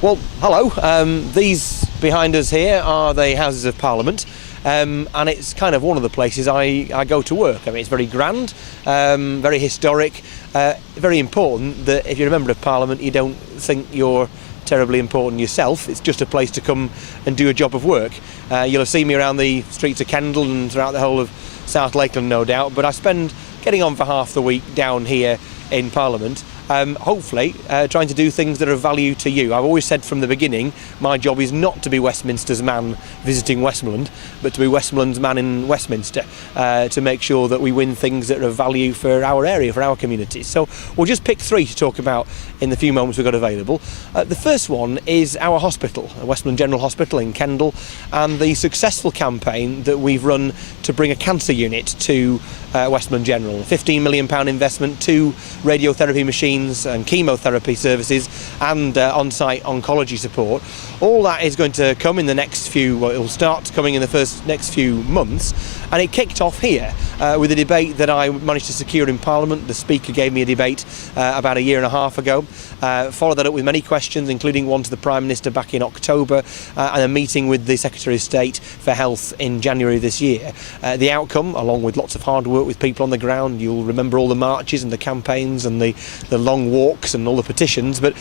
Well, hello. These behind us here are the Houses of Parliament, and it's kind of one of the places I go to work. I mean, it's very grand, very historic, very important that if you're a member of Parliament, you don't think you're terribly important yourself. It's just a place to come and do a job of work. You'll have seen me around the streets of Kendal and throughout the whole of South Lakeland, no doubt, but I spend getting on for half the week down here in Parliament, hopefully trying to do things that are of value to you. I've always said from the beginning, my job is not to be Westminster's man visiting Westmoreland, but to be Westmoreland's man in Westminster, to make sure that we win things that are of value for our area, for our communities. So we'll just pick three to talk about in the few moments we've got available. The first one is our hospital, Westmorland General Hospital in Kendal, and the successful campaign that we've run to bring a cancer unit to Westmorland General. A £15 million investment, 2 radiotherapy machines and chemotherapy services and on-site oncology support. All that is going to come in the next few, well, it'll start coming in the next few months, and it kicked off here with a debate that I managed to secure in Parliament. The Speaker gave me a debate about a year and a half ago, followed that up with many questions, including one to the Prime Minister back in October, and a meeting with the Secretary of State for Health in January this year. The outcome, along with lots of hard work with people on the ground, you'll remember all the marches and the campaigns and the long walks and all the petitions, but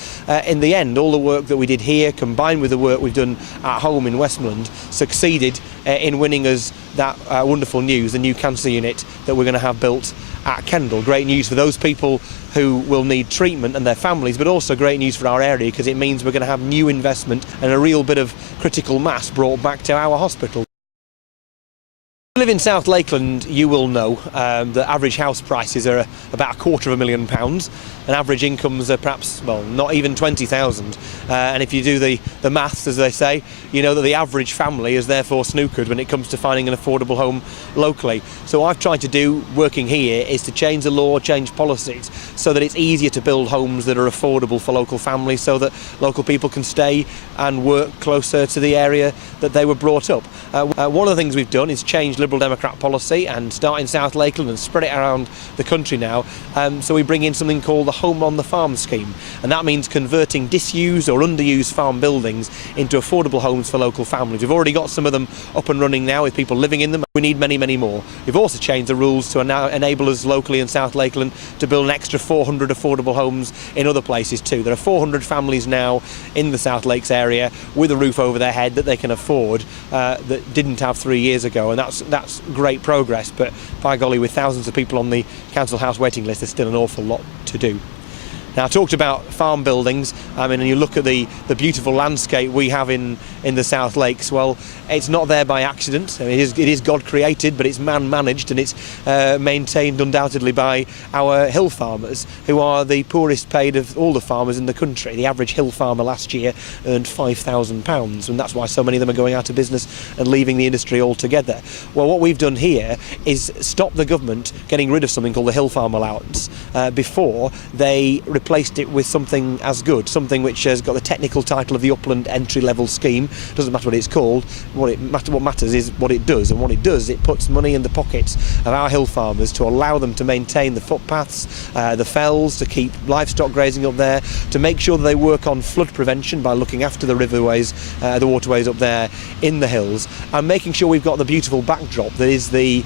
in the end, all the work that we did here, combined with the work we've done at home in Westmorland, succeeded in winning us that wonderful news, the new cancer unit that we're going to have built at Kendal. Great news for those people who will need treatment and their families, but also great news for our area because it means we're going to have new investment and a real bit of critical mass brought back to our hospital. If you live in South Lakeland, you will know that average house prices are about £250,000 and average incomes are perhaps, well, not even 20,000. And if you do the maths, as they say, you know that the average family is therefore snookered when it comes to finding an affordable home locally. So what I've tried to do, working here, is to change the law, change policies, so that it's easier to build homes that are affordable for local families, so that local people can stay and work closer to the area that they were brought up. One of the things we've done is change Liberal Democrat policy and start in South Lakeland and spread it around the country now. So we bring in something called the Home on the Farm scheme, and that means converting disused or underused farm buildings into affordable homes for local families. We've already got some of them up and running now with people living in them. We need many, many more. We've also changed the rules to now enable us locally in South Lakeland to build an extra 400 affordable homes in other places too. There are 400 families now in the South Lakes area with a roof over their head that they can afford that didn't have 3 years ago, and that's great progress, but by golly, with thousands of people on the council house waiting list, there's still an awful lot to do. Now, I talked about farm buildings. I mean, and you look at the beautiful landscape we have in the South Lakes. Well, it's not there by accident. I mean, it is God created, but it's man managed, and it's maintained undoubtedly by our hill farmers, who are the poorest paid of all the farmers in the country. The average hill farmer last year earned £5,000, and that's why so many of them are going out of business and leaving the industry altogether. Well, what we've done here is stop the government getting rid of something called the hill farm allowance before they replaced it with something as good, something which has got the technical title of the Upland Entry-Level Scheme. Doesn't matter what it's called. What matters is what it does, and what it does, it puts money in the pockets of our hill farmers to allow them to maintain the footpaths, the fells, to keep livestock grazing up there, to make sure that they work on flood prevention by looking after the riverways, the waterways up there in the hills, and making sure we've got the beautiful backdrop that is the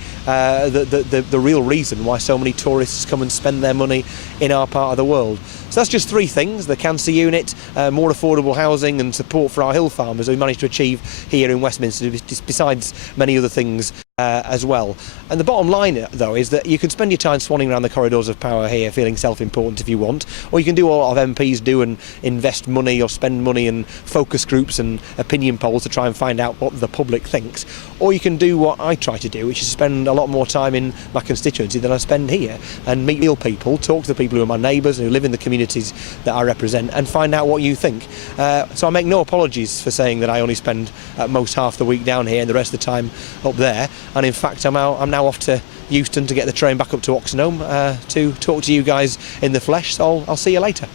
real reason why so many tourists come and spend their money in our part of the world. So that's just three things: the cancer unit, more affordable housing and support for our hill farmers we managed to achieve here in Westminster, besides many other things as well. And the bottom line, though, is that you can spend your time swanning around the corridors of power here feeling self-important if you want, or you can do what a lot of MPs do and invest money or spend money in focus groups and opinion polls to try and find out what the public thinks, or you can do what I try to do, which is spend a lot more time in my constituency than I spend here and meet real people, talk to the people who are my neighbours and who live in the communities that I represent, and find out what you think. So I make no apologies for saying that I only spend at most half the week down here and the rest of the time up there. And in fact, I'm now off to Euston to get the train back up to Oxenholme to talk to you guys in the flesh. So I'll see you later.